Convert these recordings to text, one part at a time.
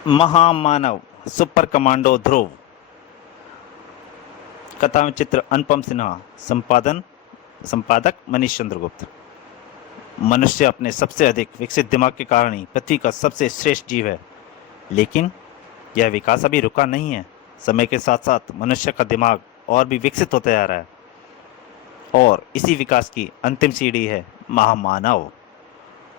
महामानव super commando ध्रुव। कथा में चित्र अनुपम सिन्हा। संपादक मनीष चंद्रगुप्त। मनुष्य अपने सबसे अधिक विकसित दिमाग के कारण ही पृथ्वी का सबसे श्रेष्ठ जीव है, लेकिन यह विकास अभी रुका नहीं है। समय के साथ साथ मनुष्य का दिमाग और भी विकसित होता जा रहा है, और इसी विकास की अंतिम सीढ़ी है महामानव,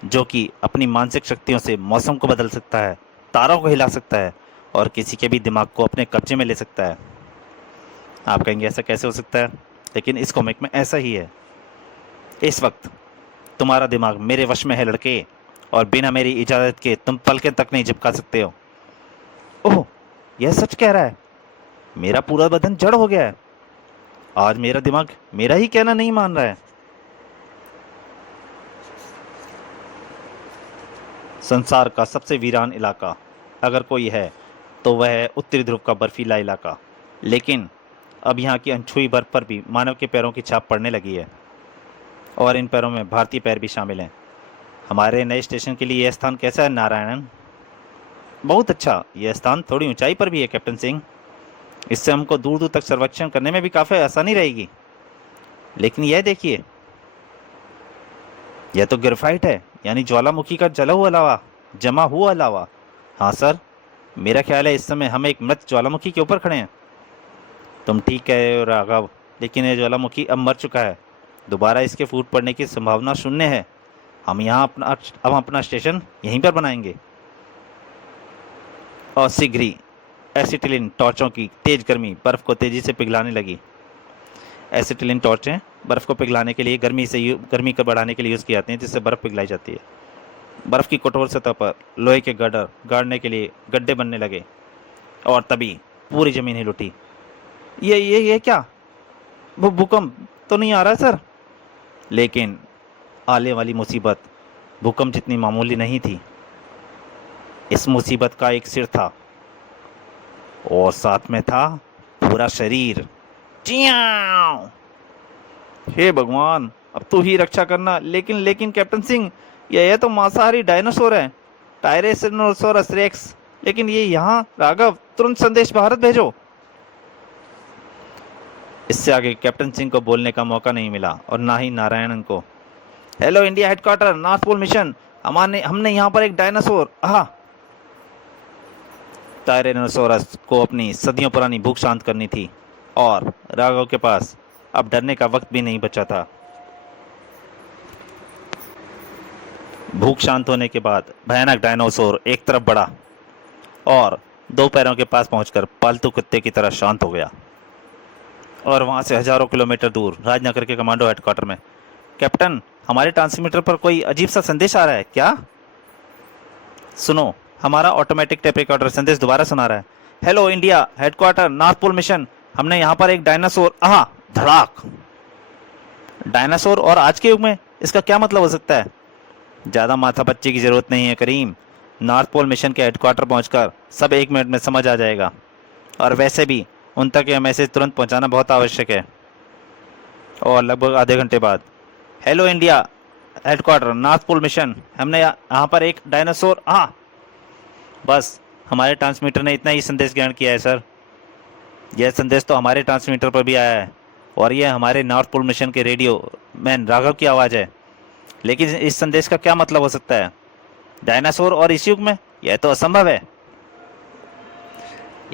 जो कि अपनी मानसिक शक्तियों से मौसम को बदल सकता है, तारों को हिला सकता है और किसी के भी दिमाग को अपने कब्जे में ले सकता है। आप कहेंगे ऐसा कैसे हो सकता है, लेकिन इस कॉमिक में ऐसा ही है। इस वक्त तुम्हारा दिमाग मेरे वश में है लड़के, और बिना मेरी इजाज़त के तुम पलकें तक नहीं झपका सकते हो। ओह, यह सच कह रहा है। मेरा पूरा बदन जड़ हो गया है। आज मेरा दिमाग मेरा ही कहना नहीं मान रहा है। संसार का सबसे वीरान इलाका अगर कोई है तो वह है उत्तरी ध्रुव का बर्फीला इलाका। लेकिन अब यहाँ की अनछुई बर्फ पर भी मानव के पैरों की छाप पड़ने लगी है, और इन पैरों में भारतीय पैर भी शामिल हैं। हमारे नए स्टेशन के लिए यह स्थान कैसा है नारायणन? बहुत अच्छा। यह स्थान थोड़ी ऊंचाई पर भी है कैप्टन सिंह। इससे हमको दूर दूर तक सर्वेक्षण करने में भी काफ़ी आसानी रहेगी। लेकिन यह देखिए, यह तो ग्रेफाइट है, यानी ज्वालामुखी का जला हुआ लावा, जमा हुआ लावा। हाँ सर, मेरा ख्याल है इस समय हम एक मृत ज्वालामुखी के ऊपर खड़े हैं। तुम ठीक कह रहे हो राघव, लेकिन यह ज्वालामुखी अब मर चुका है। दोबारा इसके फूट पड़ने की संभावना शून्य है। हम अपना स्टेशन यहीं पर बनाएंगे, और शीघ्र ही एसिटिलीन टॉर्चों की तेज गर्मी बर्फ को तेजी से पिघलाने लगी। एसिटिलीन टॉर्चें बर्फ़ को पिघलाने के लिए गर्मी को बढ़ाने के लिए यूज़ की जाती हैं, जिससे बर्फ़ पिघलाई जाती है। बर्फ़ की कठोर सतह पर लोहे के गर्डर गाड़ने के लिए गड्ढे बनने लगे, और तभी पूरी ज़मीन हिल उठी। ये क्या? वो भूकंप तो नहीं आ रहा सर? लेकिन आने वाली मुसीबत भूकंप जितनी मामूली नहीं थी। इस मुसीबत का एक सिर था, और साथ में था पूरा शरीर। चियाओ! हे भगवान, अब तू ही रक्षा करना। लेकिन कैप्टन सिंह, यह तो मांसाहारी डायनासोर है, टायरेनोसोरस रेक्स। लेकिन ये यहाँ। राघव, तुरंत संदेश भारत भेजो। इससे आगे कैप्टन सिंह को बोलने का मौका नहीं मिला, और ना ही नारायणन को। Hello India headquarters, north pole mission. हमने यहाँ पर एक डायनासोर। टायरेनोसोरस को अपनी सदियों पुरानी भूख शांत करनी थी, और राघव के पास अब डरने का वक्त भी नहीं बचा था। भूख शांत होने के बाद भयानक डायनासोर एक तरफ बढ़ा और दो पैरों के पास पहुंचकर पालतू कुत्ते की तरह शांत हो गया। और वहां से हजारों किलोमीटर दूर राजनगर के कमांडो हेडक्वार्टर में, कैप्टन, हमारे ट्रांसमीटर पर कोई अजीब सा संदेश आ रहा है। क्या? सुनो, हमारा ऑटोमेटिक टेप रिकॉर्डर संदेश दोबारा सुना रहा है। Hello India headquarters, north pole mission. हमने यहाँ पर एक डायनासोर। धड़ाक! डायनासोर और आज के युग में, इसका क्या मतलब हो सकता है? ज़्यादा माथा पच्ची की ज़रूरत नहीं है करीम। नॉर्थ पोल मिशन के हेडक्वार्टर पहुंचकर सब 1 मिनट में समझ आ जाएगा, और वैसे भी उन तक यह मैसेज तुरंत पहुंचाना बहुत आवश्यक है। और लगभग आधे घंटे बाद, hello India headquarters, north pole mission. हमने यहाँ पर एक डायनासोर। बस, हमारे ट्रांसमीटर ने इतना ही संदेश ग्रहण किया है सर। यह संदेश तो हमारे ट्रांसमीटर पर भी आया है, और यह हमारे नॉर्थ पोल मिशन के रेडियो मैन राघव की आवाज़ है। लेकिन इस संदेश का क्या मतलब हो सकता है? डायनासोर और इस युग में? यह तो असंभव है।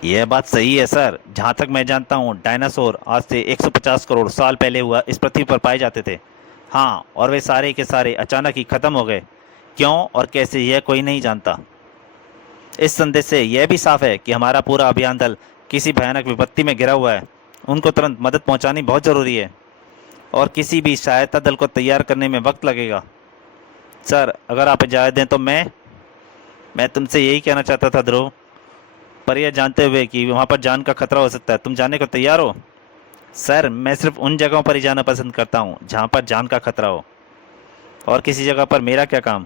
यह बात सही है सर। जहाँ तक मैं जानता हूँ, डायनासोर आज से 150 करोड़ साल पहले हुआ इस पृथ्वी पर पाए जाते थे। हाँ, और वे सारे के सारे अचानक ही खत्म हो गए। क्यों और कैसे, यह कोई नहीं जानता। इस संदेश से यह भी साफ है कि हमारा पूरा अभियान दल किसी भयानक विपत्ति में घिरा हुआ है। उनको तुरंत मदद पहुंचानी बहुत ज़रूरी है, और किसी भी सहायता दल को तैयार करने में वक्त लगेगा। सर, अगर आप इजाज़त दें तो मैं तुमसे यही कहना चाहता था ध्रुव, पर यह जानते हुए कि वहाँ पर जान का खतरा हो सकता है, तुम जाने को तैयार हो? सर, मैं सिर्फ उन जगहों पर ही जाना पसंद करता हूँ जहाँ पर जान का खतरा हो, और किसी जगह पर मेरा क्या काम।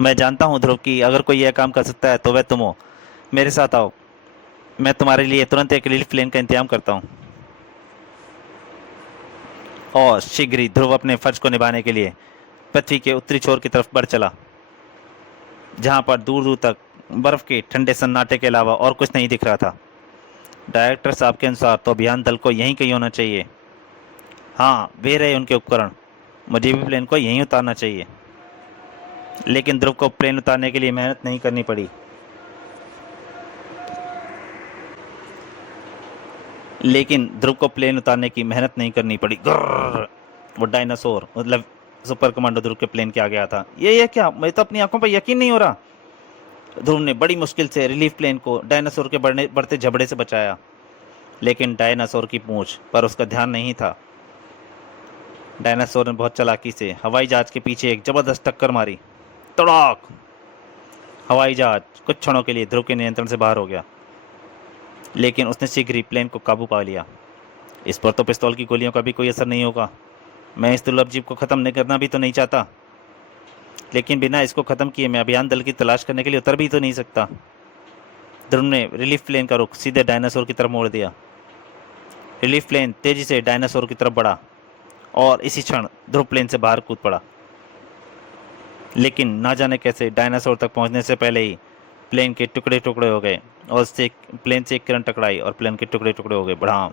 मैं जानता हूँ ध्रुव कि अगर कोई यह काम कर सकता है तो वह तुम हो। मेरे साथ आओ, मैं तुम्हारे लिए तुरंत एक रिलीफ प्लेन का इंतजाम करता हूँ। और शीघ्र ही ध्रुव अपने फर्ज को निभाने के लिए पृथ्वी के उत्तरी छोर की तरफ बढ़ चला, जहाँ पर दूर दूर तक बर्फ के ठंडे सन्नाटे के अलावा और कुछ नहीं दिख रहा था। डायरेक्टर साहब के अनुसार तो अभियान दल को यहीं कहीं होना चाहिए। हाँ, वे रहे उनके उपकरण। मुझे भी प्लेन को यहीं उतारना चाहिए। लेकिन ध्रुव को प्लेन उतारने के लिए मेहनत नहीं करनी पड़ी। ग्रर्र! वो डायनासोर मतलब सुपर कमांडो ध्रुव के प्लेन के आगे आया था। ये क्या, मुझे तो अपनी आंखों पर यकीन नहीं हो रहा। ध्रुव ने बड़ी मुश्किल से रिलीफ प्लेन को डायनासोर के बढ़ते झबड़े से बचाया, लेकिन डायनासोर की पूंछ पर उसका ध्यान नहीं था। डायनासोर ने बहुत चालाकी से हवाई जहाज के पीछे एक जबरदस्त टक्कर मारी। तड़ाक! हवाई जहाज कुछ क्षणों के लिए ध्रुव के नियंत्रण से बाहर हो गया, लेकिन उसने शीघ्र ही प्लेन को काबू पा लिया। इस पर तो पिस्तौल की गोलियों का भी कोई असर नहीं होगा। मैं इस दुर्लभ जीव को ख़त्म नहीं करना भी तो नहीं चाहता, लेकिन बिना इसको ख़त्म किए मैं अभियान दल की तलाश करने के लिए उतर भी तो नहीं सकता। ध्रुव ने रिलीफ प्लेन का रुख सीधे डायनासोर की तरफ मोड़ दिया। रिलीफ प्लेन तेजी से डायनासोर की तरफ बढ़ा और इसी क्षण ध्रुव प्लेन से बाहर कूद पड़ा। लेकिन ना जाने कैसे डायनासोर तक पहुंचने से पहले ही प्लेन के टुकड़े टुकड़े हो गए और प्लेन से एक किरण टकराई और प्लेन के टुकड़े टुकड़े हो गए। बढ़ाम!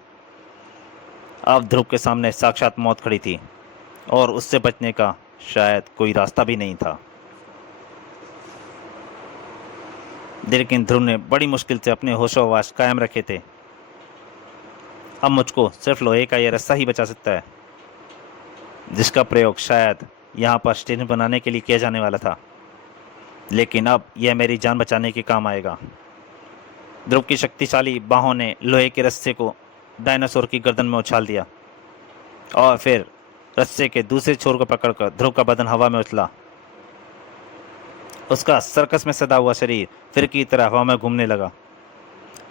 अब ध्रुव के सामने साक्षात मौत खड़ी थी और उससे बचने का शायद कोई रास्ता भी नहीं था। लेकिन ध्रुव ने बड़ी मुश्किल से अपने होशोहवास कायम रखे थे। अब मुझको सिर्फ लोहे का यह रस्सा ही बचा सकता है, जिसका प्रयोग शायद यहाँ पर स्टेशन बनाने के लिए किया जाने वाला था, लेकिन अब यह मेरी जान बचाने के काम आएगा। ध्रुव की शक्तिशाली बाहों ने लोहे के रस्से को डायनासोर की गर्दन में उछाल दिया और फिर रस्से के दूसरे छोर को पकड़कर ध्रुव का बदन हवा में उछला। उसका सर्कस में सदा हुआ शरीर फिर की तरह हवा में घूमने लगा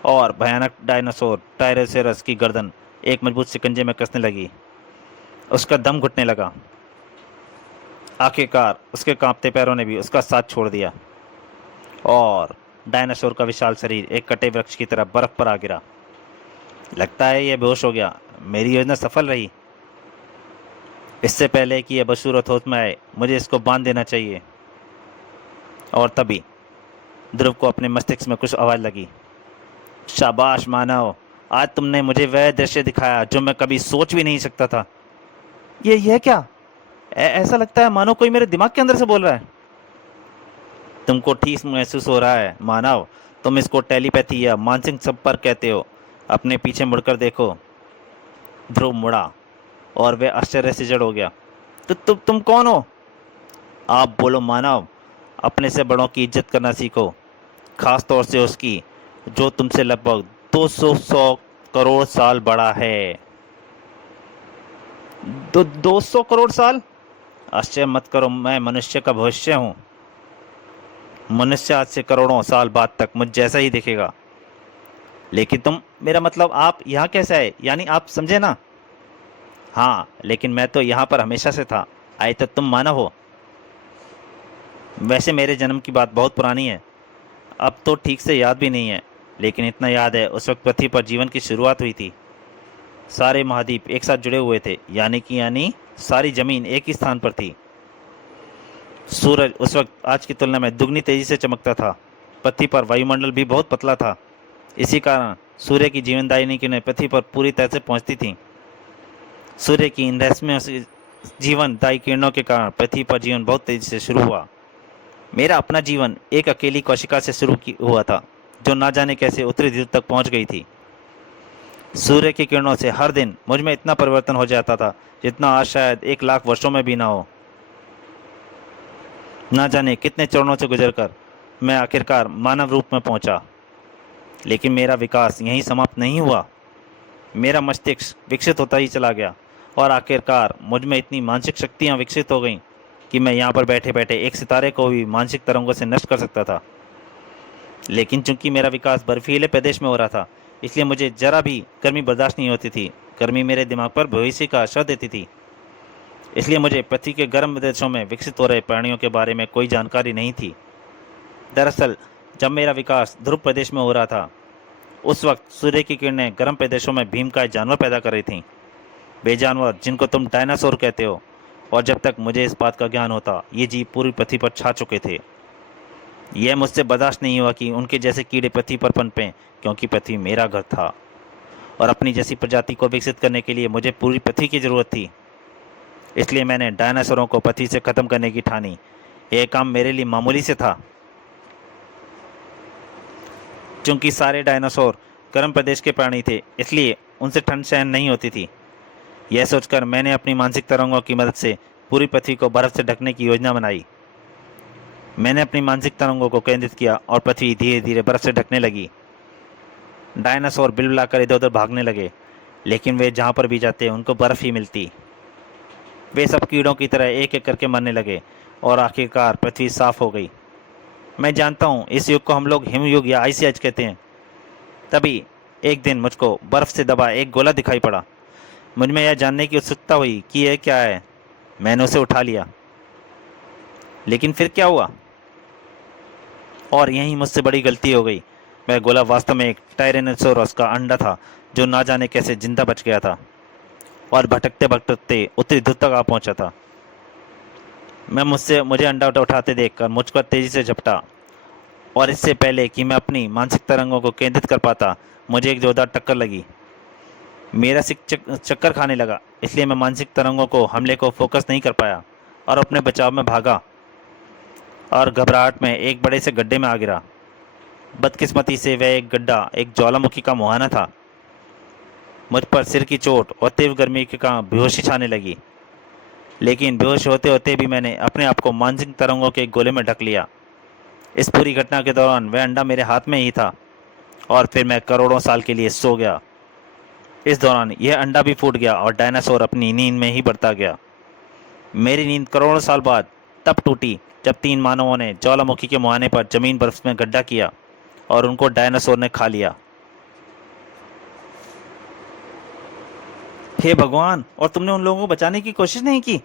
और भयानक डायनासोर टायरोसेरस की गर्दन एक मजबूत शिकंजे में कसने लगी। उसका दम घुटने लगा। आखिरकार उसके कांपते पैरों ने भी उसका साथ छोड़ दिया और डायनासोर का विशाल शरीर एक कटे वृक्ष की तरह बर्फ पर आ गिरा। लगता है यह बेहोश हो गया। मेरी योजना सफल रही। इससे पहले कि यह बदसूरत होश में आए, मुझे इसको बांध देना चाहिए। और तभी ध्रुव को अपने मस्तिष्क में कुछ आवाज़ लगी। शाबाश मानव, आज तुमने मुझे वह दृश्य दिखाया जो मैं कभी सोच भी नहीं सकता था। यह क्या? ऐसा लगता है मानो कोई मेरे दिमाग के अंदर से बोल रहा है। तुमको ठीक महसूस हो रहा है मानव। तुम इसको टेलीपैथी या मानसिक संपर्क कहते हो। अपने पीछे मुड़कर देखो। ध्रुव मुड़ा और वह आश्चर्य से जड़ हो गया। तुम कौन हो? आप बोलो मानव। अपने से बड़ों की इज्जत करना सीखो, खास तौर से उसकी जो तुमसे लगभग 200 करोड़ साल बड़ा है। 200 करोड़ साल? आश्चर्य मत करो, मैं मनुष्य का भविष्य हूँ। मनुष्य आज से करोड़ों साल बाद तक मुझ जैसा ही दिखेगा। लेकिन तुम, मेरा मतलब आप यहाँ कैसे आए? यानी आप समझे ना? हाँ, लेकिन मैं तो यहाँ पर हमेशा से था। आए तो तुम मानव हो। वैसे मेरे जन्म की बात बहुत पुरानी है, अब तो ठीक से याद भी नहीं है, लेकिन इतना याद है उस वक्त पृथ्वी पर जीवन की शुरुआत हुई थी। सारे महाद्वीप एक साथ जुड़े हुए थे, यानी सारी जमीन एक ही स्थान पर थी। सूरज उस वक्त आज की तुलना में दुगनी तेजी से चमकता था। पृथ्वी पर वायुमंडल भी बहुत पतला था। इसी कारण सूर्य की जीवनदायिनी किरणें पृथ्वी पर पूरी तरह से पहुंचती थीं। सूर्य की इन रहस्यमय जीवनदायी किरणों के कारण पृथ्वी पर जीवन बहुत तेजी से शुरू हुआ। मेरा अपना जीवन एक अकेली कोशिका से शुरू हुआ था, जो ना जाने कैसे उत्तरी ध्रुव तक पहुंच गई थी। सूर्य की किरणों से हर दिन मुझ में इतना परिवर्तन हो जाता था जितना आज शायद 1 लाख वर्षों में भी ना हो। ना जाने कितने चरणों से गुजरकर मैं आखिरकार मानव रूप में पहुंचा। लेकिन मेरा विकास यहीं समाप्त नहीं हुआ। मेरा मस्तिष्क विकसित होता ही चला गया और आखिरकार मुझ में इतनी मानसिक शक्तियाँ विकसित हो गईं कि मैं यहाँ पर बैठे बैठे एक सितारे को भी मानसिक तरंगों से नष्ट कर सकता था। लेकिन चूंकि मेरा विकास बर्फीले प्रदेश में हो रहा था, इसलिए मुझे जरा भी गर्मी बर्दाश्त नहीं होती थी। गर्मी मेरे दिमाग पर भविष्य का असर देती थी। इसलिए मुझे पृथ्वी के गर्म प्रदेशों में विकसित हो रहे प्राणियों के बारे में कोई जानकारी नहीं थी। दरअसल जब मेरा विकास ध्रुव प्रदेश में हो रहा था, उस वक्त सूर्य की किरणें गर्म प्रदेशों में भीमकाय जानवर पैदा कर रही थीं। वे जानवर जिनको तुम डायनासोर कहते हो। और जब तक मुझे इस बात का ज्ञान होता, ये जीव पूरी पृथ्वी पर छा चुके थे। यह मुझसे बर्दाश्त नहीं हुआ कि उनके जैसे कीड़े पृथ्वी पर पनपें, क्योंकि पृथ्वी मेरा घर था और अपनी जैसी प्रजाति को विकसित करने के लिए मुझे पूरी पृथ्वी की ज़रूरत थी। इसलिए मैंने डायनासोरों को पृथ्वी से ख़त्म करने की ठानी। यह काम मेरे लिए मामूली से था, क्योंकि सारे डायनासोर गर्म प्रदेश के प्राणी थे, इसलिए उनसे ठंड सहन नहीं होती थी। यह सोचकर मैंने अपनी मानसिक तरंगों की मदद से पूरी पृथ्वी को बर्फ से ढकने की योजना बनाई। मैंने अपनी मानसिक तरंगों को केंद्रित किया और पृथ्वी धीरे धीरे बर्फ से ढकने लगी। डायनासोर बिलबिलाकर इधर उधर भागने लगे, लेकिन वे जहाँ पर भी जाते उनको बर्फ़ ही मिलती। वे सब कीड़ों की तरह एक एक करके मरने लगे और आखिरकार पृथ्वी साफ हो गई। मैं जानता हूँ इस युग को हम लोग हिमयुग या आइस एज कहते हैं। तभी एक दिन मुझको बर्फ़ से दबा एक गोला दिखाई पड़ा। मुझ में यह जानने की उत्सुकता हुई कि यह क्या है। मैंने उसे उठा लिया, लेकिन फिर क्या हुआ, और यही मुझसे बड़ी गलती हो गई। वह गोला वास्तव में एक टायरेनोसोरस का अंडा था, जो ना जाने कैसे जिंदा बच गया था और भटकते भटकते उत्तरी ध्रुव तक आ पहुंचा था। मुझे अंडा उठाते देखकर मुझ पर तेजी से झपटा, और इससे पहले कि मैं अपनी मानसिक तरंगों को केंद्रित कर पाता, मुझे एक जोरदार टक्कर लगी। मेरा सिर चक्कर खाने लगा, इसलिए मैं मानसिक तरंगों को हमले को फोकस नहीं कर पाया और अपने बचाव में भागा और घबराहट में एक बड़े से गड्ढे में आ गिरा। बदकिस्मती से वह एक गड्ढा एक ज्वालामुखी का मुहाना था। मुझ पर सिर की चोट और तीव्र गर्मी के कारण बेहोशी छाने लगी, लेकिन बेहोश होते होते भी मैंने अपने आप को मानसिक तरंगों के एक गोले में ढक लिया। इस पूरी घटना के दौरान वह अंडा मेरे हाथ में ही था और फिर मैं करोड़ों साल के लिए सो गया। इस दौरान यह अंडा भी फूट गया और डायनासोर अपनी नींद में ही बढ़ता गया। मेरी नींद करोड़ों साल बाद तब टूटी जब 3 मानवों ने ज्वालामुखी के मुहाने पर जमीन बर्फ में गड्ढा किया और उनको डायनासोर ने खा लिया। हे भगवान, और तुमने उन लोगों को बचाने की कोशिश नहीं की?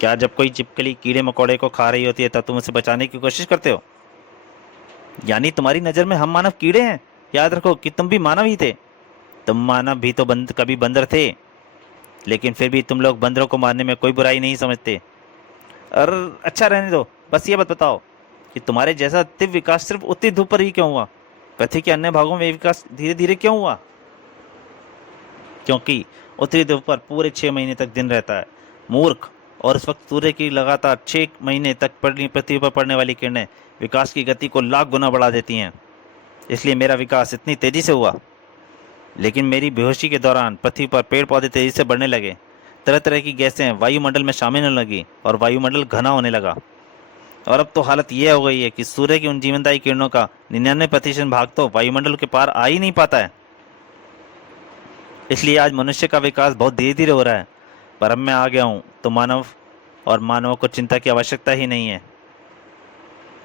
क्या जब कोई छिपकली कीड़े मकोड़े को खा रही होती है तब तुम उसे बचाने की कोशिश करते हो? यानी तुम्हारी नज़र में हम मानव कीड़े हैं? याद रखो कि तुम भी मानव ही थे। तुम मानव भी तो कभी बंदर थे, लेकिन फिर भी तुम लोग बंदरों को मारने में कोई बुराई नहीं समझते। अच्छा रहने दो, बस ये बताओ कि तुम्हारे जैसा तीव्र विकास सिर्फ उत्तरी ध्रुव पर ही क्यों हुआ? पृथ्वी के अन्य भागों में विकास धीरे धीरे क्यों हुआ? क्योंकि उत्तरी ध्रुव पर पूरे 6 महीने तक दिन रहता है, मूर्ख। और उस वक्त सूर्य की लगातार 6 महीने तक पृथ्वी पर पड़ने वाली किरणें विकास की गति को लाख गुना बढ़ा देती हैं। इसलिए मेरा विकास इतनी तेजी से हुआ। लेकिन मेरी बेहोशी के दौरान पृथ्वी पर पेड़ पौधे तेजी से बढ़ने लगे, तरह तरह की गैसें वायुमंडल में शामिल होने लगी और वायुमंडल घना होने लगा। और अब तो हालत यह हो गई है कि सूर्य की उन जीवनदायी किरणों का 99% भाग तो वायुमंडल के पार आ ही नहीं पाता है। इसलिए आज मनुष्य का विकास बहुत धीरे धीरे हो रहा है। पर अब मैं आ गया हूँ तो मानवों को चिंता की आवश्यकता ही नहीं है।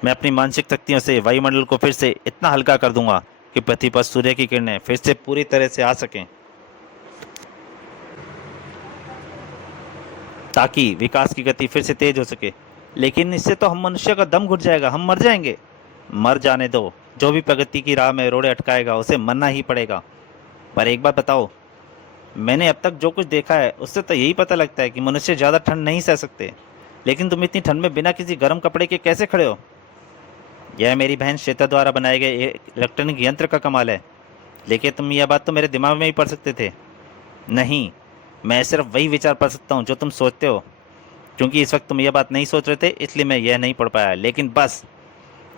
मैं अपनी मानसिक शक्तियों से वायुमंडल को फिर से इतना हल्का कर दूंगा कि पृथ्वी पर सूर्य की किरणें फिर से पूरी तरह से आ सकें, ताकि विकास की गति फिर से तेज हो सके। लेकिन इससे तो हम मनुष्य का दम घुट जाएगा, हम मर जाएंगे। मर जाने दो, जो भी प्रगति की राह में रोड़े अटकाएगा उसे मरना ही पड़ेगा। पर एक बात बताओ, मैंने अब तक जो कुछ देखा है उससे तो यही पता लगता है कि मनुष्य ज़्यादा ठंड नहीं सह सकते। लेकिन तुम इतनी ठंड में बिना किसी गर्म कपड़े के कैसे खड़े हो? यह मेरी बहन श्वेता द्वारा बनाए गए एक इलेक्ट्रॉनिक यंत्र का कमाल है। लेकिन तुम यह बात तो मेरे दिमाग में ही पढ़ सकते थे। नहीं, मैं सिर्फ वही विचार पढ़ सकता हूँ जो तुम सोचते हो। क्योंकि इस वक्त तुम यह बात नहीं सोच रहे थे, इसलिए मैं यह नहीं पढ़ पाया। लेकिन बस,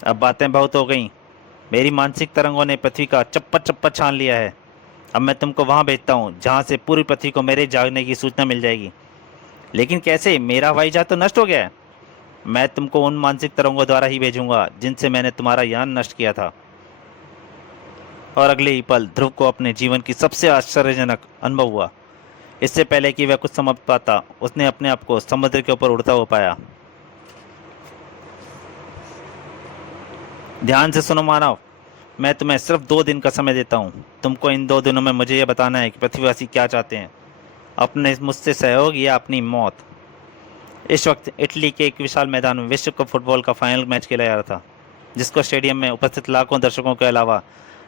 अब बातें बहुत हो गई। मेरी मानसिक तरंगों ने पृथ्वी का चप्पा चप्पा छान लिया है। अब मैं तुमको वहाँ भेजता हूँ जहाँ से पूरी पृथ्वी को मेरे जागने की सूचना मिल जाएगी। लेकिन कैसे? मेरा हवाई जहाज तो नष्ट हो गया है। मैं तुमको उन मानसिक तरंगों द्वारा ही भेजूंगा जिनसे मैंने तुम्हारा यान नष्ट किया था। और अगले ही पल ध्रुव को अपने जीवन की सबसे आश्चर्यजनक अनुभव हुआ। इससे पहले कि वह कुछ समझ पाता, उसने अपने आप को समुद्र के ऊपर उड़ता हुआ पाया। ध्यान से सुनो मानव, मैं तुम्हें सिर्फ 2 दिन का समय देता हूँ। तुमको इन 2 दिनों में मुझे यह बताना है कि पृथ्वीवासी क्या चाहते हैं, अपने मुझसे सहयोग या अपनी मौत। इस वक्त इटली के एक विशाल मैदान में विश्व कप फुटबॉल का फाइनल मैच खेला जा रहा था, जिसको स्टेडियम में उपस्थित लाखों दर्शकों के अलावा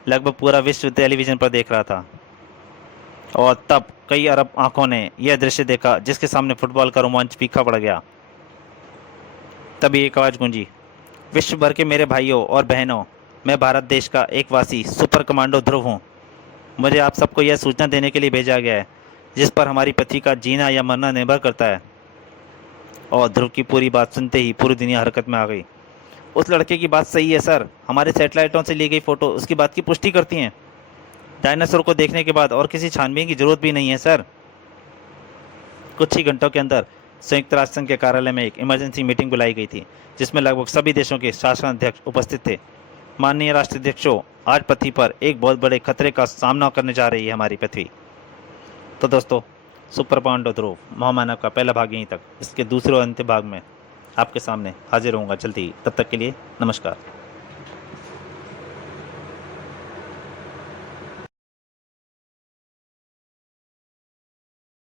लगभग पूरा विश्व टेलीविजन पर देख रहा था। और तब कई अरब आंखों ने यह दृश्य देखा जिसके सामने फुटबॉल का रोमांच फीका पड़ गया। तभी एक आवाज़ गूंजी, विश्व भर के मेरे भाइयों और बहनों, मैं भारत देश का एक वासी सुपर कमांडो ध्रुव हूँ। मुझे आप सबको यह सूचना देने के लिए भेजा गया है जिस पर हमारी पृथ्वी का जीना या मरना निर्भर करता है। और ध्रुव की पूरी बात सुनते ही पूरी दुनिया हरकत में आ गई। उस लड़के की बात सही है सर, हमारे सैटेलाइटों से ली गई फ़ोटो उसकी बात की पुष्टि करती हैं। डायनासोर को देखने के बाद और किसी छानबीन की जरूरत भी नहीं है सर। कुछ ही घंटों के अंदर संयुक्त राष्ट्र संघ के कार्यालय में एक इमरजेंसी मीटिंग बुलाई गई थी जिसमें लगभग सभी देशों के शासनाध्यक्ष उपस्थित थे। माननीय राष्ट्राध्यक्षों, आज पृथ्वी पर एक बहुत बड़े खतरे का सामना करने जा रही है हमारी पृथ्वी। तो दोस्तों, सुपर पांडव ध्रुव महामानव का पहला भाग यहीं तक। इसके दूसरे और अंतिम भाग में आपके सामने हाजिर होऊंगा जल्दी ही। तब तक के लिए नमस्कार।